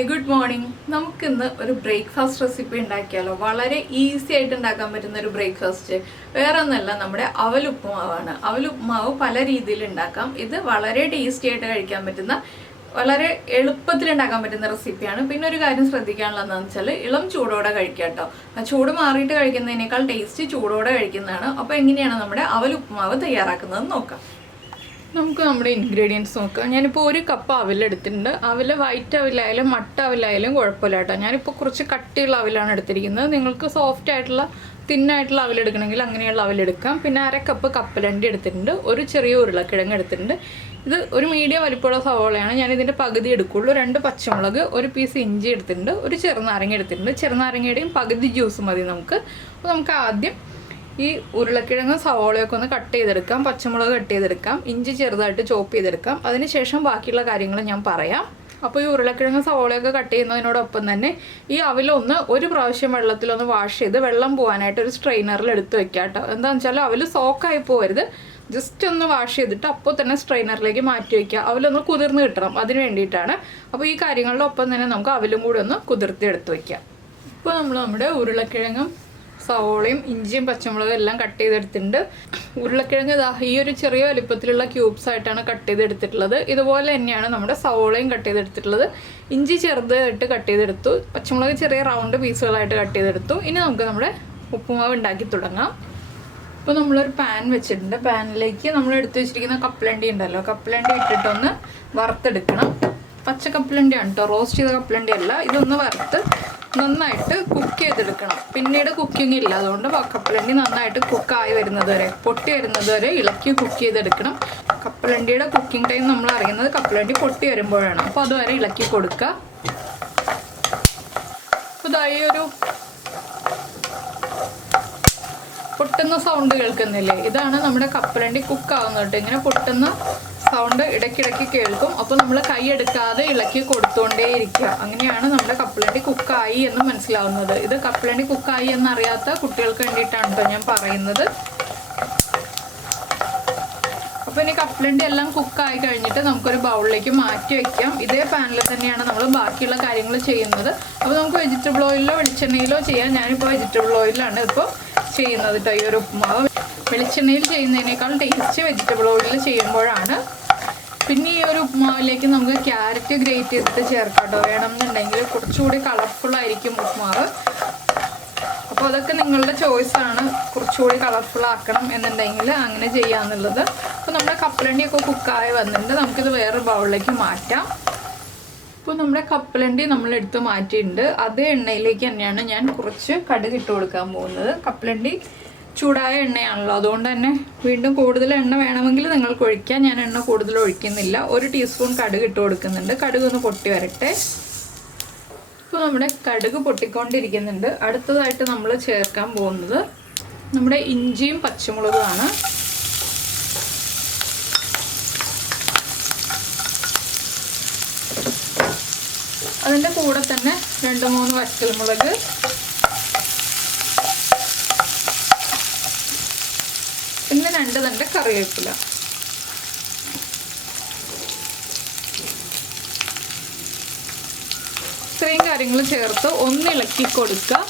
Hi, good morning. നമുക്ക് ഇന്ന് ഒരു ബ്രേക്ക്ഫാസ്റ്റ് റെസിപ്പി ഉണ്ടാക്കിയാലോ. വളരെ ഈസി ആയിട്ട് ഉണ്ടാക്കാൻ പറ്റുന്ന ഒരു ബ്രേക്ക്ഫാസ്റ്റ്. വേറെ ഒന്നല്ല, നമ്മുടെ അവൽ ഉപ്പുമാവാണ്. അവൽ ഉപ്പുമാവ് പല രീതിയിൽ ഉണ്ടാക്കാം. ഇത് വളരെ ടേസ്റ്റി ആയിട്ട് കഴിക്കാൻ പറ്റുന്ന, വളരെ എളുപ്പത്തിൽ ഉണ്ടാക്കാൻ പറ്റുന്ന റെസിപ്പിയാണ്. പിന്നെ ഒരു കാര്യം ശ്രദ്ധിക്കാനുള്ളതെന്ന് വെച്ചാൽ ഇളം ചൂടോടെ കഴിക്കാം കേട്ടോ. ചൂട് മാറിയിട്ട് കഴിക്കുന്നതിനേക്കാൾ ടേസ്റ്റ് ചൂടോടെ കഴിക്കുന്നതാണ്. അപ്പോൾ എങ്ങനെയാണ് നമ്മുടെ അവൽ ഉപ്പുമാവ് തയ്യാറാക്കുന്നതെന്ന് നോക്കാം. നമുക്ക് നമ്മുടെ ഇൻഗ്രീഡിയൻസ് നോക്കാം. ഞാനിപ്പോൾ 1 കപ്പ് അവലെടുത്തിട്ടുണ്ട്. അവൽ വൈറ്റ് അവലായാലും മട്ട അവലായാലും കുഴപ്പമില്ല കേട്ടോ. ഞാനിപ്പോൾ കുറച്ച് കട്ടിയുള്ള അവലാണ് എടുത്തിരിക്കുന്നത്. നിങ്ങൾക്ക് സോഫ്റ്റ് ആയിട്ടുള്ള തിന്നായിട്ടുള്ള അവലെടുക്കണമെങ്കിൽ അങ്ങനെയുള്ള അവലെടുക്കാം. പിന്നെ 1/2 കപ്പ് കപ്പലണ്ടി എടുത്തിട്ടുണ്ട്. ഒരു ചെറിയ ഉരുളക്കിഴങ്ങ് എടുത്തിട്ടുണ്ട്. ഇത് ഒരു മീഡിയം വലിപ്പമുള്ള സവോളയാണ്. ഞാനിതിൻ്റെ പകുതി എടുക്കുള്ളൂ. 2 പച്ചമുളക്, ഒരു പീസ് ഇഞ്ചി എടുത്തിട്ടുണ്ട്, ഒരു ചെറുനാരങ്ങ എടുത്തിട്ടുണ്ട്. ചെറുനാരങ്ങയുടെയും പകുതി ജ്യൂസ് മതി നമുക്ക്. അപ്പോൾ നമുക്ക് ആദ്യം ഈ ഉരുളക്കിഴങ്ങ് സവോളയൊക്കെ ഒന്ന് കട്ട് ചെയ്തെടുക്കാം. പച്ചമുളക് കട്ട് ചെയ്തെടുക്കാം. ഇഞ്ചി ചെറുതായിട്ട് ചോപ്പ് ചെയ്തെടുക്കാം. അതിനുശേഷം ബാക്കിയുള്ള കാര്യങ്ങൾ ഞാൻ പറയാം. അപ്പോൾ ഈ ഉരുളക്കിഴങ്ങ് സവോളയൊക്കെ കട്ട് ചെയ്യുന്നതിനോടൊപ്പം തന്നെ ഈ അവലൊന്ന് ഒരു പ്രാവശ്യം വെള്ളത്തിലൊന്ന് വാഷ് ചെയ്ത് വെള്ളം പോകാനായിട്ട് ഒരു സ്ട്രെയിനറിൽ എടുത്ത് വെക്കാം കേട്ടോ. എന്താണെന്ന് വെച്ചാൽ അവൽ സോക്കായി പോകരുത്. ജസ്റ്റ് ഒന്ന് വാഷ് ചെയ്തിട്ട് അപ്പോൾ തന്നെ സ്ട്രെയിനറിലേക്ക് മാറ്റി വയ്ക്കുക. അവലൊന്ന് കുതിർന്ന് കിട്ടണം, അതിന് വേണ്ടിയിട്ടാണ്. അപ്പോൾ ഈ കാര്യങ്ങളുടെ ഒപ്പം തന്നെ നമുക്ക് അവലും കൂടി ഒന്ന് കുതിർത്തി എടുത്ത് വയ്ക്കാം. ഇപ്പോൾ നമ്മൾ നമ്മുടെ ഉരുളക്കിഴങ്ങും സവോളയും ഇഞ്ചിയും പച്ചമുളകും എല്ലാം കട്ട് ചെയ്തെടുത്തിട്ടുണ്ട്. ഉരുളക്കിഴങ്ങ് ഈ ഒരു ചെറിയ വലിപ്പത്തിലുള്ള ക്യൂബ്സ് ആയിട്ടാണ് കട്ട് ചെയ്തെടുത്തിട്ടുള്ളത്. ഇതുപോലെ തന്നെയാണ് നമ്മുടെ സവോളയും കട്ട് ചെയ്തെടുത്തിട്ടുള്ളത്. ഇഞ്ചി ചെറുതായിട്ട് കട്ട് ചെയ്തെടുത്തു. പച്ചമുളക് ചെറിയ റൗണ്ട് പീസുകളായിട്ട് കട്ട് ചെയ്തെടുത്തു. ഇനി നമുക്ക് നമ്മുടെ ഉപ്പുമാവ് ഉണ്ടാക്കി തുടങ്ങാം. ഇപ്പോൾ നമ്മളൊരു പാൻ വെച്ചിട്ടുണ്ട്. പാനിലേക്ക് നമ്മൾ എടുത്തു വെച്ചിരിക്കുന്ന കപ്പലണ്ടി ഉണ്ടല്ലോ, കപ്പലണ്ടി ഇട്ടിട്ടൊന്ന് വറുത്തെടുക്കണം. പച്ച കപ്പലണ്ടിയാണ് കേട്ടോ, റോസ്റ്റ് ചെയ്ത കപ്പലണ്ടി അല്ല. ഇതൊന്ന് വറുത്ത് നന്നായിട്ട് കുക്ക് ചെയ്തെടുക്കണം. പിന്നീട് കുക്കിംഗ് ഇല്ല, അതുകൊണ്ട് കപ്പലണ്ടി നന്നായിട്ട് കുക്കായി വരുന്നത് വരെ, പൊട്ടി വരുന്നത് വരെ ഇളക്കി കുക്ക് ചെയ്തെടുക്കണം. കപ്പലണ്ടിയുടെ കുക്കിംഗ് ടൈം നമ്മൾ അറിയുന്നത് കപ്പലണ്ടി പൊട്ടി വരുമ്പോഴാണ്. അപ്പോൾ അതുവരെ ഇളക്കി കൊടുക്കുക. അപ്പോൾ ഇതായി ഒരു പൊട്ടുന്ന സൗണ്ട് കേൾക്കുന്നില്ലേ, ഇതാണ് നമ്മുടെ കപ്പലണ്ടി കുക്കാവുന്നത് കേട്ടോ. ഇങ്ങനെ പൊട്ടുന്ന സൗണ്ട് ഇടയ്ക്കിടയ്ക്ക് കേൾക്കും. അപ്പോൾ നമ്മൾ കൈ എടുക്കാതെ ഇളക്കി കൊടുത്തുകൊണ്ടേ ഇരിക്കുക. അങ്ങനെയാണ് നമ്മുടെ കപ്പലണ്ടി കുക്കായി എന്ന് മനസ്സിലാവുന്നത്. ഇത് കപ്പലണ്ടി കുക്കായി എന്നറിയാത്ത കുട്ടികൾക്ക് വേണ്ടിയിട്ടാണ് കേട്ടോ ഞാൻ പറയുന്നത്. അപ്പോൾ ഇനി കപ്പലണ്ടി എല്ലാം കുക്കായി കഴിഞ്ഞിട്ട് നമുക്കൊരു ബൗളിലേക്ക് മാറ്റി വയ്ക്കാം. ഇതേ പാനിൽ തന്നെയാണ് നമ്മൾ ബാക്കിയുള്ള കാര്യങ്ങൾ ചെയ്യുന്നത്. അപ്പോൾ നമുക്ക് വെജിറ്റബിൾ ഓയിലോ വെളിച്ചെണ്ണയിലോ ചെയ്യാം. ഞാനിപ്പോൾ വെജിറ്റബിൾ ഓയിലാണ് ഇപ്പോൾ ചെയ്യുന്നത് കേട്ടോ ഈ ഒരു ഉപ്പുമാവ്. വെളിച്ചെണ്ണയിൽ ചെയ്യുന്നതിനേക്കാൾ ടേസ്റ്റ് വെജിറ്റബിൾ ഓയിലിൽ ചെയ്യുമ്പോഴാണ്. പിന്നെ ഈ ഒരു ഉപ്പുമാവിലേക്ക് നമുക്ക് ക്യാരറ്റ് ഗ്രേറ്റ് ചെയ്തിട്ട് ചേർക്കാം കേട്ടോ. വേണമെന്നുണ്ടെങ്കിൽ കുറച്ചുകൂടി കളർഫുൾ ആയിരിക്കും ഉപ്പുമാവ്. അപ്പോൾ അതൊക്കെ നിങ്ങളുടെ ചോയ്സാണ്. കുറച്ചുകൂടി കളർഫുൾ ആക്കണം എന്നുണ്ടെങ്കിൽ അങ്ങനെ ചെയ്യാമെന്നുള്ളത്. അപ്പോൾ നമ്മുടെ കപ്പലണ്ടിയൊക്കെ കുക്കായി വന്നിട്ടുണ്ട്. നമുക്കിത് വേറെ ബൗളിലേക്ക് മാറ്റാം. ഇപ്പോൾ നമ്മുടെ കപ്പലണ്ടി നമ്മൾ എടുത്ത് മാറ്റിയിട്ടുണ്ട്. അതേ എണ്ണയിലേക്ക് തന്നെയാണ് ഞാൻ കുറച്ച് കടുക് ഇട്ട് കൊടുക്കാൻ പോകുന്നത്. കപ്പലണ്ടി ചൂടായ എണ്ണയാണല്ലോ, അതുകൊണ്ട് തന്നെ വീണ്ടും കൂടുതൽ എണ്ണ വേണമെങ്കിൽ നിങ്ങൾക്ക് ഒഴിക്കാം. ഞാൻ എണ്ണ കൂടുതൽ ഒഴിക്കുന്നില്ല. 1 ടീസ്പൂൺ കടുക് ഇട്ട് കൊടുക്കുന്നുണ്ട്. കടുക് ഒന്ന് പൊട്ടി വരട്ടെ. ഇപ്പോൾ നമ്മുടെ കടുക് പൊട്ടിക്കൊണ്ടിരിക്കുന്നുണ്ട്. അടുത്തതായിട്ട് നമ്മൾ ചേർക്കാൻ പോകുന്നത് നമ്മുടെ ഇഞ്ചിയും പച്ചമുളകുമാണ്. അതിൻ്റെ കൂടെ തന്നെ 2-3 വറ്റൽമുളക്, പിന്നെ 2 തണ്ട് കറിവേപ്പില. ഇത്രയും കാര്യങ്ങൾ ചേർത്ത് ഒന്ന് ഇളക്കി കൊടുക്കുക.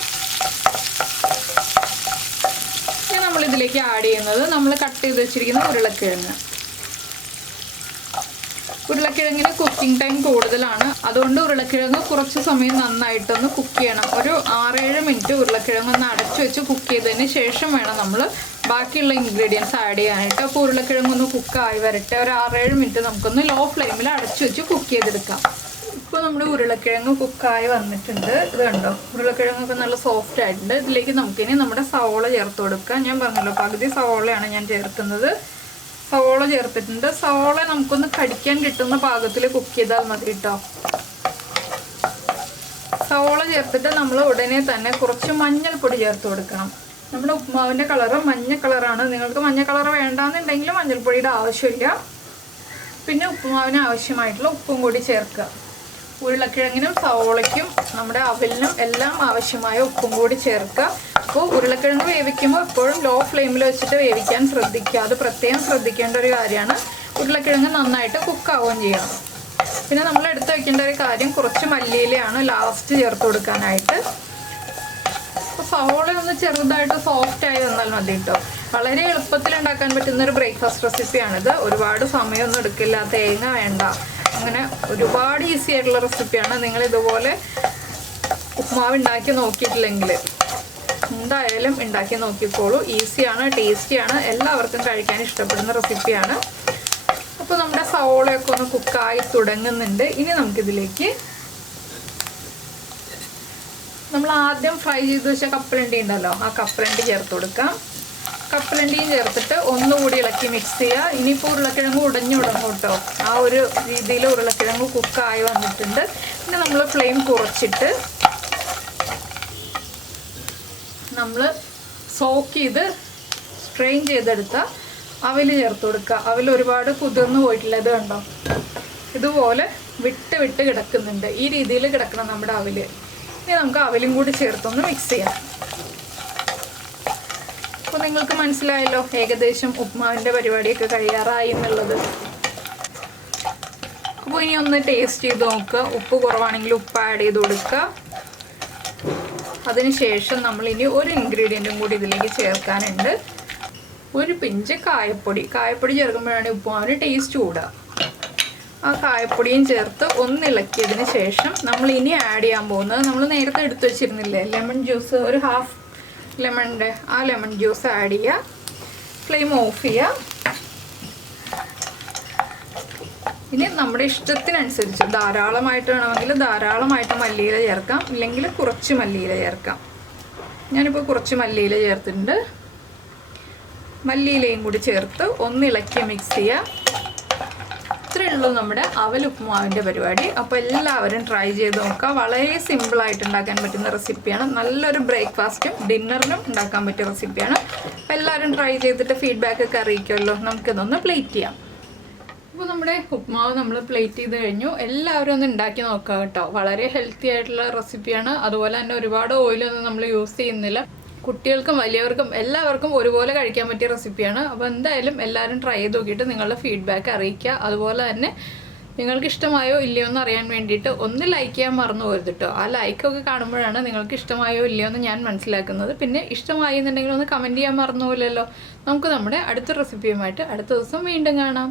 ഇനി നമ്മളിതിലേക്ക് ആഡ് ചെയ്യുന്നത് നമ്മൾ കട്ട് ചെയ്ത് വെച്ചിരിക്കുന്ന ഉരുളക്കിഴങ്ങ്. ഉരുളക്കിഴങ്ങിന് കുക്കിംഗ് ടൈം കൂടുതലാണ്, അതുകൊണ്ട് ഉരുളക്കിഴങ്ങ് കുറച്ച് സമയം നന്നായിട്ടൊന്ന് കുക്ക് ചെയ്യണം. ഒരു 6-7 മിനിറ്റ് ഉരുളക്കിഴങ്ങ് ഒന്ന് അടച്ചു വെച്ച് കുക്ക് ചെയ്തതിന് ശേഷം വേണം നമ്മൾ ബാക്കിയുള്ള ഇൻഗ്രീഡിയൻസ് ആഡ് ചെയ്യാനായിട്ട്. അപ്പോൾ ഉരുളക്കിഴങ്ങൊന്ന് കുക്കായി വരട്ടെ. ഒരു 6-7 മിനിറ്റ് നമുക്കൊന്ന് ലോ ഫ്ലെയിമിൽ അടച്ചു വെച്ച് കുക്ക് ചെയ്തെടുക്കാം. ഇപ്പോൾ നമ്മുടെ ഉരുളക്കിഴങ്ങ് കുക്കായി വന്നിട്ടുണ്ട്. ഇത് കണ്ടോ, ഉരുളക്കിഴങ്ങൊക്കെ നല്ല സോഫ്റ്റ് ആയിട്ടുണ്ട്. ഇതിലേക്ക് നമുക്കിനി നമ്മുടെ സവോള ചേർത്ത് കൊടുക്കാം. ഞാൻ പറഞ്ഞല്ലോ, പകുതി സവോളയാണ് ഞാൻ ചേർക്കുന്നത്. സവോള ചേർത്തിട്ടുണ്ട്. സവോള നമുക്കൊന്ന് കടിക്കാൻ കിട്ടുന്ന പാകത്തിൽ കുക്ക് ചെയ്താൽ മതി കേട്ടോ. സവോള ചേർത്തിട്ട് നമ്മൾ ഉടനെ തന്നെ കുറച്ച് മഞ്ഞൾപ്പൊടി ചേർത്ത് കൊടുക്കണം. നമ്മുടെ ഉപ്പുമാവിൻ്റെ കളറ് മഞ്ഞ കളറാണ്. നിങ്ങൾക്ക് മഞ്ഞ കളർ വേണ്ടാന്നുണ്ടെങ്കിൽ മഞ്ഞൾപ്പൊടിയുടെ ആവശ്യമില്ല. പിന്നെ ഉപ്പുമാവിന് ആവശ്യമായിട്ടുള്ള ഉപ്പും കൂടി ചേർക്കുക. ഉരുളക്കിഴങ്ങിനും സവോളയ്ക്കും നമ്മുടെ അവലിനും എല്ലാം ആവശ്യമായ ഉപ്പും കൂടി ചേർക്കുക. അപ്പോൾ ഉരുളക്കിഴങ്ങ് വേവിക്കുമ്പോൾ എപ്പോഴും ലോ ഫ്ലെയിമിൽ വെച്ചിട്ട് വേവിക്കാൻ ശ്രദ്ധിക്കുക. അത് പ്രത്യേകം ശ്രദ്ധിക്കേണ്ട ഒരു കാര്യമാണ്. ഉരുളക്കിഴങ്ങ് നന്നായിട്ട് കുക്കാവുകയും ചെയ്യണം. പിന്നെ നമ്മൾ എടുത്ത് വെക്കേണ്ട ഒരു കാര്യം, കുറച്ച് മല്ലിയിലയാണ് ലാസ്റ്റ് ചേർത്ത് കൊടുക്കാനായിട്ട്. അപ്പോൾ സവോള ഒന്ന് ചെറുതായിട്ട് സോഫ്റ്റായി വന്നാൽ മതി കേട്ടോ. വളരെ എളുപ്പത്തിൽ ഉണ്ടാക്കാൻ പറ്റുന്ന ഒരു ബ്രേക്ക്ഫാസ്റ്റ് റെസിപ്പിയാണിത്. ഒരുപാട് സമയമൊന്നും എടുക്കില്ല, തേങ്ങ വേണ്ട, അങ്ങനെ ഒരുപാട് ഈസി ആയിട്ടുള്ള റെസിപ്പിയാണ്. നിങ്ങൾ ഇതുപോലെ ഉപ്മാവ് ഉണ്ടാക്കി നോക്കിയിട്ടില്ലെങ്കിൽ എന്തായാലും ഉണ്ടാക്കി നോക്കിക്കോളൂ. ഈസിയാണ്, ടേസ്റ്റിയാണ്, എല്ലാവർക്കും കഴിക്കാൻ ഇഷ്ടപ്പെടുന്ന റെസിപ്പിയാണ്. അപ്പോൾ നമ്മുടെ സവോളയൊക്കെ ഒന്ന് കുക്കായി തുടങ്ങുന്നുണ്ട്. ഇനി നമുക്കിതിലേക്ക് നമ്മൾ ആദ്യം ഫ്രൈ ചെയ്ത് വെച്ച കപ്പലണ്ടി ഉണ്ടല്ലോ, ആ കപ്പലണ്ടി ചേർത്ത് കൊടുക്കാം. കപ്പലണ്ടിയും ചേർത്തിട്ട് ഒന്നുകൂടി ഇളക്കി മിക്സ് ചെയ്യുക. ഇനിയിപ്പോൾ ഉരുളക്കിഴങ്ങ് ഉടഞ്ഞുടങ്ങും കേട്ടോ. ആ ഒരു രീതിയിൽ ഉരുളക്കിഴങ്ങ് കുക്കായി വന്നിട്ടുണ്ട്. പിന്നെ നമ്മൾ ഫ്ലെയിം കുറച്ചിട്ട് നമ്മൾ സോക്ക് ചെയ്ത് സ്ട്രെയിൻ ചെയ്തെടുത്ത അവൽ ചേർത്ത് കൊടുക്കുക. അവൽ ഒരുപാട് കുതിർന്നു പോയിട്ടില്ല, ഇത് കണ്ടോ, ഇതുപോലെ വിട്ട് വിട്ട് കിടക്കുന്നുണ്ട്. ഈ രീതിയിൽ കിടക്കണം നമ്മുടെ അവൽ. ഇനി നമുക്ക് അവലും കൂടി ചേർത്തൊന്ന് മിക്സ് ചെയ്യാം. അപ്പോൾ നിങ്ങൾക്ക് മനസ്സിലായല്ലോ ഏകദേശം ഉപ്മാവിൻ്റെ പരിപാടിയൊക്കെ കഴിയാറായി എന്നുള്ളത്. അപ്പോൾ ഇനി ഒന്ന് ടേസ്റ്റ് ചെയ്ത് നോക്കുക. ഉപ്പ് കുറവാണെങ്കിൽ ഉപ്പ് ആഡ് ചെയ്ത് കൊടുക്കുക. അതിനുശേഷം നമ്മൾ ഇനി ഒരു ഇൻഗ്രീഡിയൻറ്റും കൂടി ഇതിലേക്ക് ചേർക്കാനുണ്ട്. ഒരു പിഞ്ച് കായപ്പൊടി. കായപ്പൊടി ചേർക്കുമ്പോഴാണ് ഉപ്പുമാവിന് ടേസ്റ്റ് കൂടുക. ആ കായപ്പൊടിയും ചേർത്ത് ഒന്നിളക്കിയതിന് ശേഷം നമ്മൾ ഇനി ആഡ് ചെയ്യാൻ പോകുന്നത്, നമ്മൾ നേരത്തെ എടുത്തു വെച്ചിരുന്നില്ലേ ലെമൺ ജ്യൂസ്, ഒരു ഹാഫ് ലെമണിൻ്റെ ആ ലെമൺ ജ്യൂസ് ആഡ് ചെയ്യുക. ഫ്ലെയിം ഓഫ് ചെയ്യുക. ഇനി നമ്മുടെ ഇഷ്ടത്തിനനുസരിച്ച് ധാരാളമായിട്ട് വേണമെങ്കിൽ ധാരാളമായിട്ട് മല്ലിയില ചേർക്കാം, ഇല്ലെങ്കിൽ കുറച്ച് മല്ലിയില ചേർക്കാം. ഞാനിപ്പോൾ കുറച്ച് മല്ലിയില ചേർത്തിട്ടുണ്ട്. മല്ലിയിലയും കൂടി ചേർത്ത് ഒന്നിളക്കി മിക്സ് ചെയ്യുക. ഇത്രയേ ഉള്ളൂ നമ്മുടെ അവൽ ഉപ്പുമാവിൻ്റെ പരിപാടി. അപ്പോൾ എല്ലാവരും ട്രൈ ചെയ്ത് നോക്കുക. വളരെ സിമ്പിളായിട്ട് ഉണ്ടാക്കാൻ പറ്റുന്ന റെസിപ്പിയാണ്. നല്ലൊരു ബ്രേക്ക്ഫാസ്റ്റും ഡിന്നറിനും ഉണ്ടാക്കാൻ പറ്റിയ റെസിപ്പിയാണ്. അപ്പോൾ എല്ലാവരും ട്രൈ ചെയ്തിട്ട് ഫീഡ്ബാക്കൊക്കെ അറിയിക്കുമല്ലോ. നമുക്കിതൊന്ന് പ്ലേറ്റ് ചെയ്യാം. അപ്പോൾ നമ്മുടെ ഉപ്മാവ് നമ്മൾ പ്ലേറ്റ് ചെയ്ത് കഴിഞ്ഞു. എല്ലാവരും ഒന്ന് ഉണ്ടാക്കി നോക്കുക കേട്ടോ. വളരെ ഹെൽത്തി ആയിട്ടുള്ള റെസിപ്പിയാണ്. അതുപോലെ തന്നെ ഒരുപാട് ഓയിലൊന്നും നമ്മൾ യൂസ് ചെയ്യുന്നില്ല. കുട്ടികൾക്കും വലിയവർക്കും എല്ലാവർക്കും ഒരുപോലെ കഴിക്കാൻ പറ്റിയ റെസിപ്പിയാണ്. അപ്പോൾ എന്തായാലും എല്ലാവരും ട്രൈ ചെയ്ത് നോക്കിയിട്ട് നിങ്ങളുടെ ഫീഡ്ബാക്ക് അറിയിക്കുക. അതുപോലെ തന്നെ നിങ്ങൾക്ക് ഇഷ്ടമായോ ഇല്ലയോ എന്ന് അറിയാൻ വേണ്ടിയിട്ട് ഒന്ന് ലൈക്ക് ചെയ്യാൻ മറന്നു പോരുത് കേട്ടോ. ആ ലൈക്കൊക്കെ കാണുമ്പോഴാണ് നിങ്ങൾക്ക് ഇഷ്ടമായോ ഇല്ലയോ എന്ന് ഞാൻ മനസ്സിലാക്കുന്നത്. പിന്നെ ഇഷ്ടമായി എന്നുണ്ടെങ്കിൽ ഒന്ന് കമൻറ്റ് ചെയ്യാൻ മറന്നു പോലല്ലോ. നമുക്ക് നമ്മുടെ അടുത്ത റെസിപ്പിയുമായിട്ട് അടുത്ത ദിവസം വീണ്ടും കാണാം.